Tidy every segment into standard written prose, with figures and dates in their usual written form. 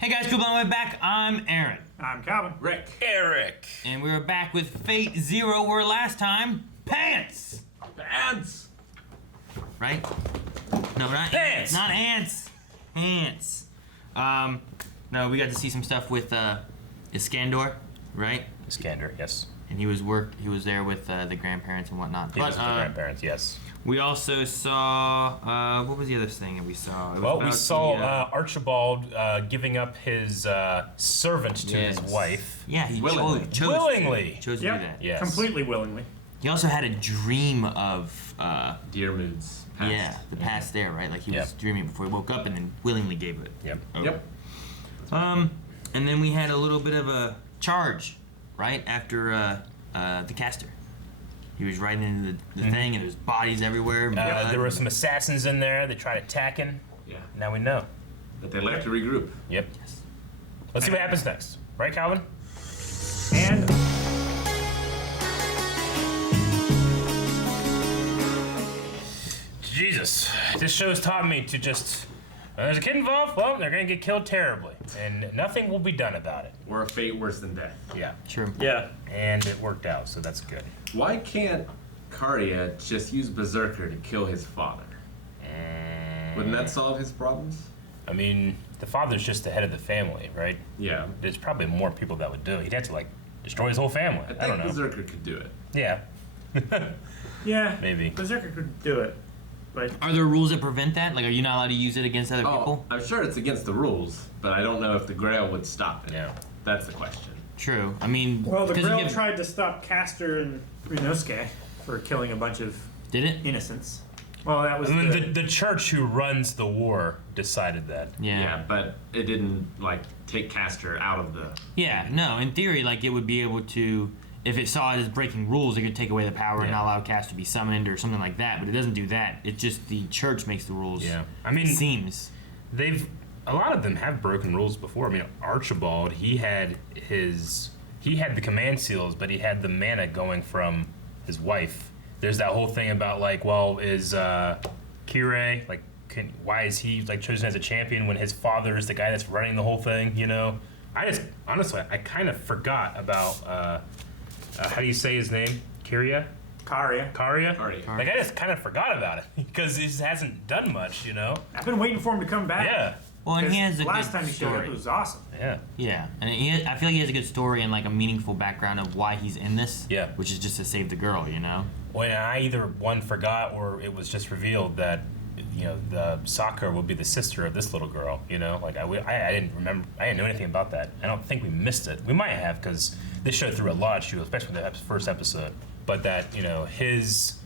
Hey guys, cool, we're back. I'm Aaron. I'm Calvin. Rick. Eric. And we're back with Fate Zero, where last time, pants! Pants. Right? No, not Pants! Not ants. Pants. No, we got to see some stuff with Iskandar, right? Iskander, yes. And he was there with the grandparents and whatnot. He was the grandparents, yes. We also saw, what was the other thing that we saw? It was We about saw the, Archibald giving up his servant to his wife. Yeah, he Willingly. chose to do that. Yes. Completely willingly. He also had a dream of, Dear moods. Past. yeah, the past there, right? Like he was Yep. dreaming before he woke up and then willingly gave it. Yep. Yep. And then we had a little bit of a charge, right, after the caster. He was riding into the thing, and there's bodies everywhere. There were some assassins in there. They tried attacking. Yeah. Now we know. But they left to regroup. Yep. Let's see what happens next. Right, Calvin? And Jesus. This show's taught me to just... When there's a kid involved, well, they're going to get killed terribly. And nothing will be done about it. Or a fate worse than death. Yeah. True. yeah, And it worked out, so that's good. Why can't Kardia just use Berserker to kill his father? Wouldn't that solve his problems? I mean, the father's just the head of the family, right? Yeah. There's probably more people that would do it. He'd have to, like, destroy his whole family. I I, think don't know. Berserker could do it. Yeah. yeah. Maybe. Berserker could do it, but Are there rules that prevent that? Like, are you not allowed to use it against other Oh, people? I'm sure it's against the rules, but I don't know if the Grail would stop it. Yeah. That's the question. True. I mean, well, the because Grail you tried to stop Castor and Rinosuke for killing a bunch of did it? innocents. Well, that was I mean, the church who runs the war decided that. Yeah. but it didn't, like, take Castor out of the... Yeah. No, in theory, like it would be able to, if it saw it as breaking rules, it could take away the power and Yeah. not allow cast to be summoned or something like that. But it doesn't do that. It's just the church makes the rules. Yeah. I mean, It seems. a lot of them have broken rules before. I mean, Archibald, he had the command seals, but he had the mana going from his wife. There's that whole thing about, like, well, is Kirei, like, why is he, like, chosen as a champion when his father is the guy that's running the whole thing, you know? Honestly, I kind of forgot about, how do you say his name? Karia? Karya. Karia? Karya. Like, I just kind of forgot about it because he just hasn't done much, you know? I've been waiting for him to come back. Yeah. Well, and he has a last good time he showed up, story. it was awesome. Yeah. Yeah, and I feel like he has a good story and like a meaningful background of why he's in this. Yeah. Which is just to save the girl, you know. When I either one forgot or it was just revealed that, you know, the Sakura would be the sister of this little girl, you know, like I didn't remember, I didn't know anything about that. I don't think we missed it. We might have because this show threw a lot at you, especially the first episode. But that, you know, his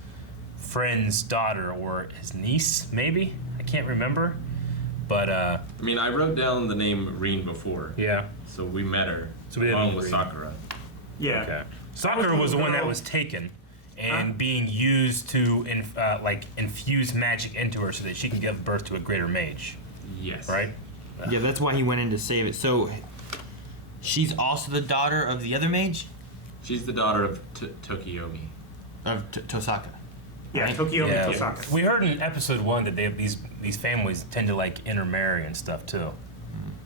friend's daughter or his niece, maybe, I can't remember, but I mean, I wrote down the name Reen before. yeah. So we met her. So we didn't along meet with Reen. Sakura. Yeah. Okay. Sakura was the one that girl. was taken and being used to infuse magic into her so that she can give birth to a greater mage, Yes. right? Yeah, that's why he went in to save it. So she's also the daughter of the other mage She's the daughter of Tokiomi. of Tosaka. Yeah, Right? Tokyo Yeah. and Tosaka. We heard in episode 1 that these families tend to like intermarry and stuff too.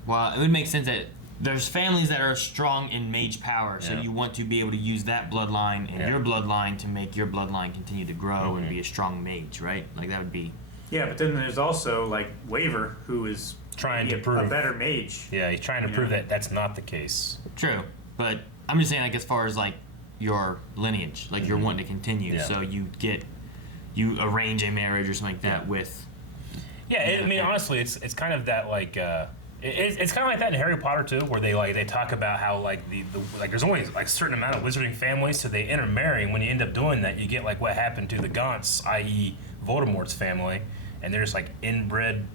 Well, it would make sense that there's families that are strong in mage power, so Yeah. you want to be able to use that bloodline in Yeah. your bloodline to make your bloodline continue to grow and be a strong mage, right? Like that would be. Yeah, but then there's also like Waver, who is Trying maybe to prove. a better mage. Yeah, he's trying to prove that that's not the case. True, but I'm just saying, like, as far as like your lineage, like you're wanting to continue, Yeah. so you arrange a marriage or something like that with. Yeah, I mean, honestly, it's kind of that like it's kind of like that in Harry Potter too, where they talk about how like the like there's only like a certain amount of wizarding families, so they intermarry. And when you end up doing that, you get like what happened to the Gaunts, i.e., Voldemort's family, and they're just like inbred,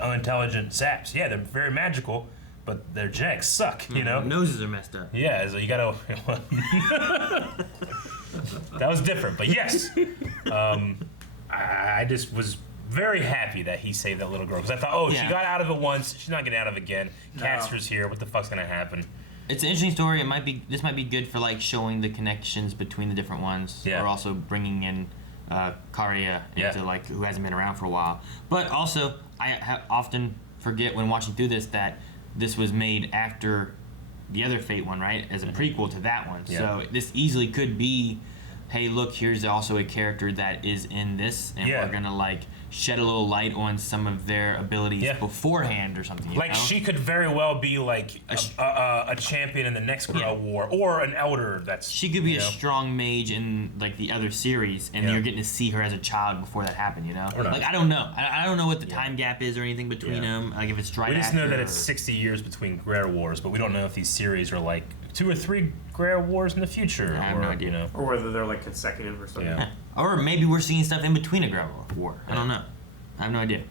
unintelligent saps. Yeah, they're very magical, but their genetics suck. You know. Noses are messed up. Yeah, so you gotta. That was different, but yes, I just was very happy that he saved that little girl because I thought, oh, Yeah. she got out of it once, she's not getting out of it again. No. Castor's here, what the fuck's gonna happen? It's an interesting story. This might be good for like showing the connections between the different ones, Yeah. or also bringing in Karya into Yeah. like who hasn't been around for a while. But also, I often forget when watching through this that this was made after the other Fate one, right? As a prequel to that one. Yeah. So this easily could be, hey, look, here's also a character that is in this, and Yeah. we're gonna like shed a little light on some of their abilities Yeah. beforehand or something. You Like, know? she could very well be like a champion in the next Grail War, or an elder that's. She could be you a know. strong mage in like the other series, and Yeah. you're getting to see her as a child before that happened. You know, Or not. like I don't know. I don't know what the time gap is or anything between Yeah. them. Like if it's right. We just know after that it's or- 60 years between Grail Wars, but we don't know if these series are like 2 or 3 Grail Wars in the future. I have or, no idea. You know. Or whether they're like consecutive or something. Yeah. Or maybe we're seeing stuff in between a Grail War. I don't know. I have no idea.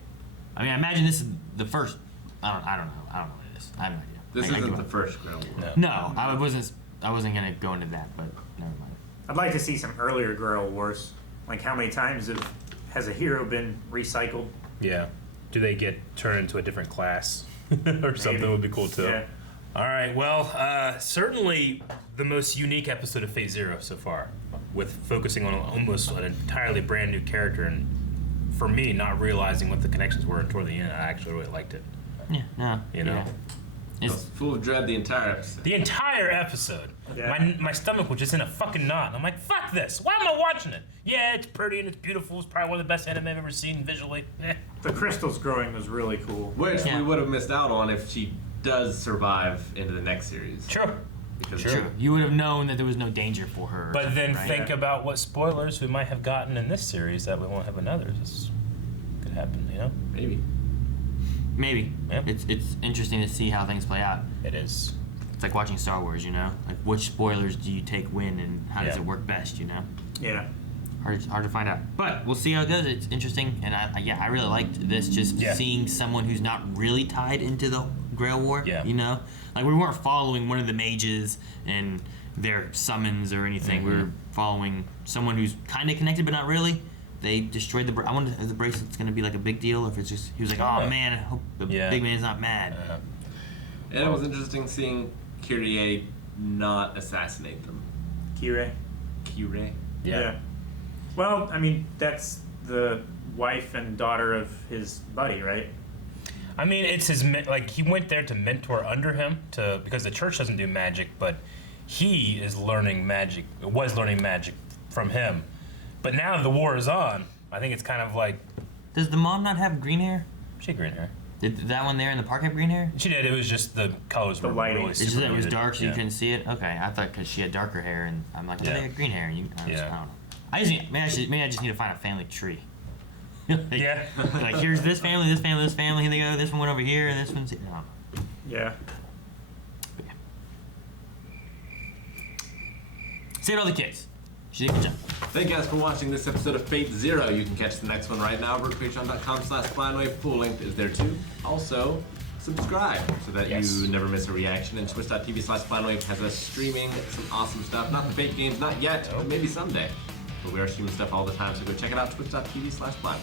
I mean, I imagine this is the first. I don't know. I don't know what it is. I have no idea. This I isn't give the up. first Grail War. No, I wasn't. I wasn't gonna go into that, but never mind. I'd like to see some earlier Grail Wars. Like how many times has a hero been recycled? Yeah. Do they get turned into a different class or something? Maybe. Would be cool too. Yeah. All right. Well, certainly the most unique episode of Phase Zero so far, with focusing on almost an entirely brand new character, and for me, not realizing what the connections were toward the end, I actually really liked it. Yeah. No. You know. yeah. I was It's, full of dread the entire episode. The entire episode, Yeah. my stomach was just in a fucking knot. And I'm like, fuck this. Why am I watching it? Yeah, it's pretty and it's beautiful. It's probably one of the best anime I've ever seen visually. Eh. The crystals growing was really cool. Which Yeah. we would have missed out on if she does survive into the next series. True. Because Sure. true. You would have known that there was no danger for her. or But something, then right? think about what spoilers we might have gotten in this series that we won't have in others. This could happen, you know? Maybe. Maybe. Yeah. It's interesting to see how things play out. It is. It's like watching Star Wars, you know? Like which spoilers do you take when and how does Yeah. it work best, you know? Yeah. Hard to find out. But we'll see how it goes. It's interesting, and I really liked this. Just Yeah. seeing someone who's not really tied into the Grail War. Yeah. You know, like we weren't following one of the mages and their summons or anything. We were following someone who's kind of connected, but not really. They destroyed the. I wonder if the bracelet's gonna be like a big deal. If it's just he was like, oh Yeah. man, I hope the Yeah. big man's not mad. And it was interesting seeing Kyrie not assassinate them. Kirei. Kyrie? Yeah. Well, I mean, that's the wife and daughter of his buddy, right? I mean, it's his like he went there to mentor under him to because the church doesn't do magic, but he is learning magic. Was learning magic from him, but now the war is on. I think it's kind of like Does the mom not have green hair? she had green hair. Did that one there in the park have green hair? She did. It was just the colors The were lighting. really It's just super that it was muted. dark, so you Yeah. couldn't see it. Okay, I thought because she had darker hair, and I'm like, oh, Yeah. they had green hair. And I don't Yeah. know. I just maybe I just need to find a family tree. Like, Yeah. like here's this family, this family, this family. Here they go. This one went over here, and this one's. No. Yeah. Save all the kids. She did a good job. Thank you guys for watching this episode of Fate Zero. You can catch the next one right now over at patreon.com/blindwave. Full length is there too. Also, subscribe so that Yes. you never miss a reaction. And twitch.tv/blindwave has us streaming some awesome stuff. Not the Fate games, not yet, but maybe someday. But we are streaming stuff all the time, so go check it out, twitch.tv/blindwave.